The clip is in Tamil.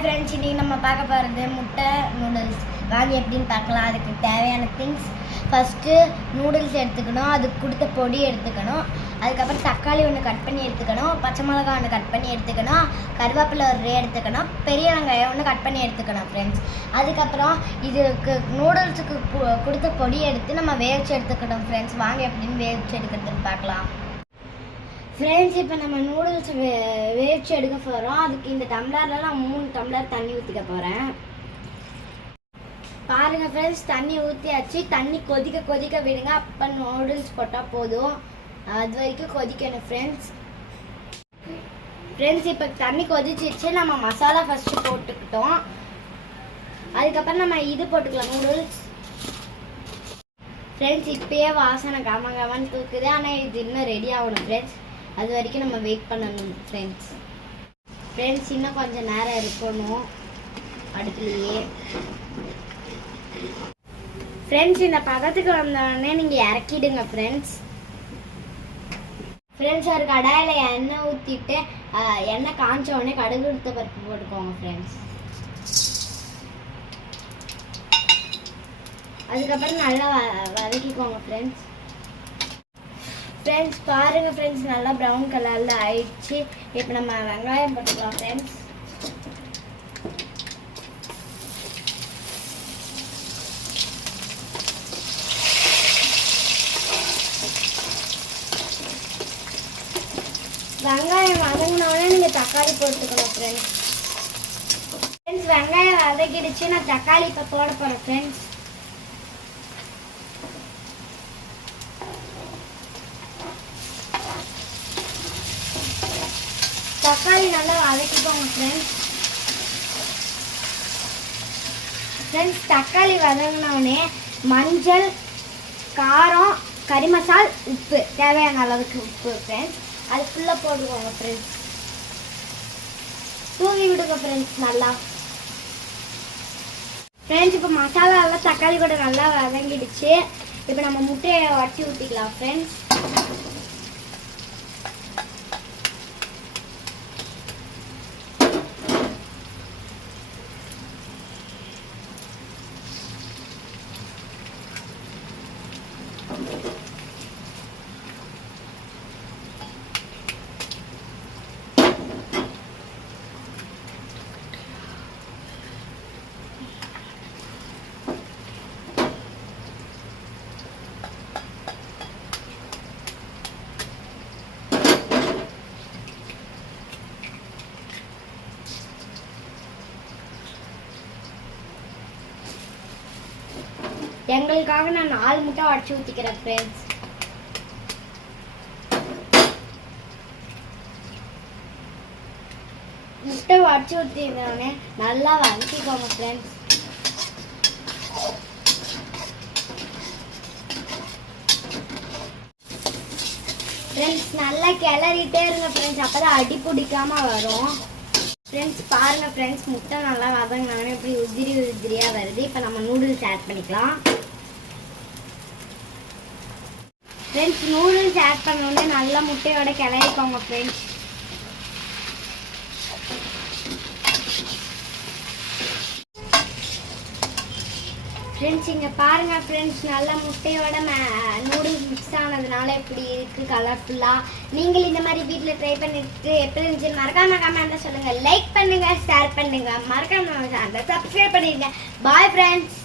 ஃப்ரெண்ட்ஸ், இன்னைக்கு நம்ம பார்க்க போகிறது முட்டை நூடுல்ஸ் வாங்கி எப்படின்னு பார்க்கலாம். அதுக்கு தேவையான திங்ஸ், ஃபஸ்ட்டு நூடுல்ஸ் எடுத்துக்கணும், அதுக்கு கொடுத்த பொடி எடுத்துக்கணும், அதுக்கப்புறம் தக்காளி ஒன்று கட் பண்ணி எடுத்துக்கணும், பச்சை மிளகாய் ஒன்று கட் பண்ணி எடுத்துக்கணும், கருவேப்பிலை ஒரு எடுத்துக்கணும், பெரிய வெங்காயம் ஒன்று கட் பண்ணி எடுத்துக்கணும் ஃப்ரெண்ட்ஸ். அதுக்கப்புறம் இதுக்கு நூடுல்ஸுக்கு கொடுத்த பொடி எடுத்து நம்ம வேவிச்சு எடுத்துக்கணும் ஃப்ரெண்ட்ஸ். வாங்க எப்படின்னு வேவிச்சு எடுக்கிறதுன்னு பார்க்கலாம். ஃப்ரெண்ட்ஸ், இப்போ நம்ம நூடுல்ஸ் வேவிச்சு எடுக்க போகிறோம். அதுக்கு இந்த டம்ளரில் நான் 3 டம்ளர் தண்ணி ஊற்றிக்க போகிறேன். பாருங்கள் ஃப்ரெண்ட்ஸ், தண்ணி ஊற்றியாச்சு. தண்ணி கொதிக்க கொதிக்க விடுங்க, அப்போ நூடுல்ஸ் போட்டால் போதும். அது வரைக்கும் கொதிக்கணும் ஃப்ரெண்ட்ஸ். இப்போ தண்ணி கொதிச்சிச்சு. நம்ம மசாலா ஃபஸ்ட்டு போட்டுக்கிட்டோம். அதுக்கப்புறம் நம்ம இது போட்டுக்கலாம், நூடுல்ஸ். ஃப்ரெண்ட்ஸ், இப்போயே வாசனை கமன்னு தூக்குது, ஆனால் இது இன்னும் ரெடி ஆகணும் ஃப்ரெண்ட்ஸ். அது வரைக்கும் நம்ம வெயிட் பண்ணணும் ஃப்ரெண்ட்ஸ். இன்னும் கொஞ்சம் நேரம் இருக்கணும் அடுப்புலையே. ஃப்ரெண்ட்ஸ், இந்த பதத்துக்கு வந்தோடனே நீங்கள் இறக்கிடுங்க ஃப்ரெண்ட்ஸ். ஒரு கடாயில் எண்ணெய் ஊற்றிட்டு எண்ணெய் காய்ச்ச உடனே கடுகு உளுத்த பருப்பு போட்டுக்கோங்க ஃப்ரெண்ட்ஸ். அதுக்கப்புறம் நல்லா வதக்கிக்கோங்க ஃப்ரெண்ட்ஸ். பாருங்கள் ஃப்ரெண்ட்ஸ், நல்லா ப்ரௌன் கலரில் ஆயிடுச்சு. இப்போ நம்ம வெங்காயம் போட்டுக்கலாம் ஃப்ரெண்ட்ஸ். வெங்காயம் வதங்கினோடனே நீங்கள் தக்காளி போட்டுக்கணும் ஃப்ரெண்ட்ஸ். வெங்காயம் வதக்கிடுச்சு. நான் தக்காளி இப்போ போட போகிறேன் ஃப்ரெண்ட்ஸ். தக்காளி நல்லா வதக்கிக்கோங்க ஃப்ரெண்ட்ஸ். தக்காளி வதங்கினோடனே மஞ்சள், காரம், கறி மசால், உப்பு, தேவையான அளவுக்கு உப்பு ஃப்ரெண்ட்ஸ். அது ஃபுல்லாக போட்டுக்கோங்க ஃப்ரெண்ட்ஸ். தூவி விடுங்க ஃப்ரெண்ட்ஸ் நல்லா. இப்போ மசாலாலாம் தக்காளி கூட நல்லா வதங்கிடுச்சு. இப்போ நம்ம முட்டையை வட்டி ஊற்றிக்கலாம் ஃப்ரெண்ட்ஸ். எங்களுக்காக நான் 4 முட்டை உடச்சி ஊற்றிக்கிறேன் ஃப்ரெண்ட்ஸ். முட்டை உடச்சி ஊற்றினோடனே நல்லா வதக்கிக்கோங்க ஃப்ரெண்ட்ஸ். நல்லா கிளறிட்டே இருங்க ஃப்ரெண்ட்ஸ், அப்போதான் அடி பிடிக்காம வரும் ஃப்ரெண்ட்ஸ். பாருங்கள் ஃப்ரெண்ட்ஸ், முட்டை நல்லா வதங்கினாங்கன்னா இப்படி உதிரியாக வருது. இப்போ நம்ம நூடுல்ஸ் ஆட் பண்ணிக்கலாம் ஃப்ரெண்ட்ஸ். நூடுல்ஸ் ஆட் பண்ணோடனே நல்லா முட்டையோட கிளறிக்கோங்க ஃப்ரெண்ட்ஸ். இங்கே பாருங்கள் ஃப்ரெண்ட்ஸ், நல்லா முட்டையோட நூடுல்ஸ் மிக்ஸ் ஆனதுனால இப்படி இருக்குது கலர்ஃபுல்லாக. நீங்கள் இந்த மாதிரி வீட்டில் ட்ரை பண்ணிட்டு எப்படி இருந்துச்சு மறக்காம கமெண்ட்டில் சொல்லுங்கள். லைக் பண்ணுங்கள், ஷேர் பண்ணுங்கள், மறக்காம சப்ஸ்கிரைப் பண்ணிடுங்க. Bye friends.